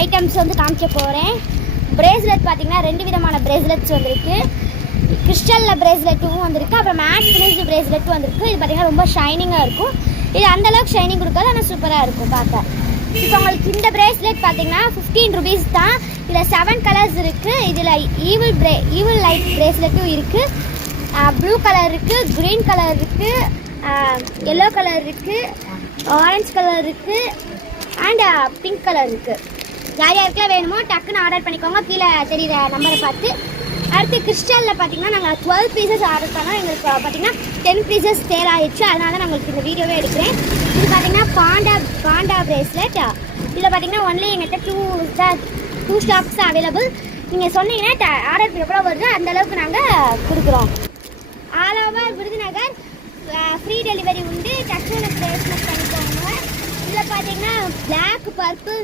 Items வந்து காமிக்க போகிறேன். பிரேஸ்லெட் பார்த்தீங்கன்னா 2 விதமான பிரேஸ்லெட்ஸ் வந்திருக்கு. கிறிஸ்டலில் பிரேஸ்லெட்டும் வந்திருக்கு, அப்புறம் மேட் ஃபினிஷ்டு பிரேஸ்லெட்டும் வந்திருக்கு. இது பார்த்தீங்கன்னா ரொம்ப ஷைனிங்காக இருக்கும். இது அந்தளவுக்கு ஷைனிங் கொடுக்காது, ஆனால் சூப்பராக இருக்கும் பார்க்க. இப்போ உங்களுக்கு இந்த பிரேஸ்லெட் பார்த்தீங்கன்னா 15 rupees தான். இதில் 7 கலர்ஸ் இருக்குது. இதில் ஈவில் லைட் பிரேஸ்லெட்டும் இருக்குது. ப்ளூ கலர் இருக்குது, க்ரீன் கலர் இருக்குது, எல்லோ கலர் இருக்குது, ஆரஞ்சு கலர் இருக்குது, அண்ட் பிங்க் கலர் இருக்குது. யார் யாருக்கெல்லாம் வேணுமோ டக்குன்னு ஆர்டர் பண்ணிக்கோங்க, கீழே தெரியுற நம்பரை பார்த்து. அடுத்து கிறிஸ்டலில் பார்த்தீங்கன்னா நாங்கள் 12 pieces ஆர்டர் பண்ணோம். எங்களுக்கு பார்த்தீங்கன்னா 10 pieces சேல் ஆகிடுச்சு. அதனால தான் நான் உங்களுக்கு இந்த வீடியோவே எடுக்கிறேன். இது பார்த்தீங்கன்னா பாண்டா பிரேஸ்லெட். இதில் பார்த்தீங்கன்னா ஒன்லி எங்கள்கிட்ட 2 ஸ்டாக்ஸ் அவைலபிள். நீங்கள் சொன்னீங்கன்னா ஆர்டர் எவ்வளோ வருதோ அந்தளவுக்கு நாங்கள் கொடுக்குறோம். All over Virudhunagar free delivery உண்டு. டக்குனு பிரேஸ்லெட் பண்ணிக்கோங்க. இதில் பார்த்தீங்கன்னா பிளாக், பர்பிள்,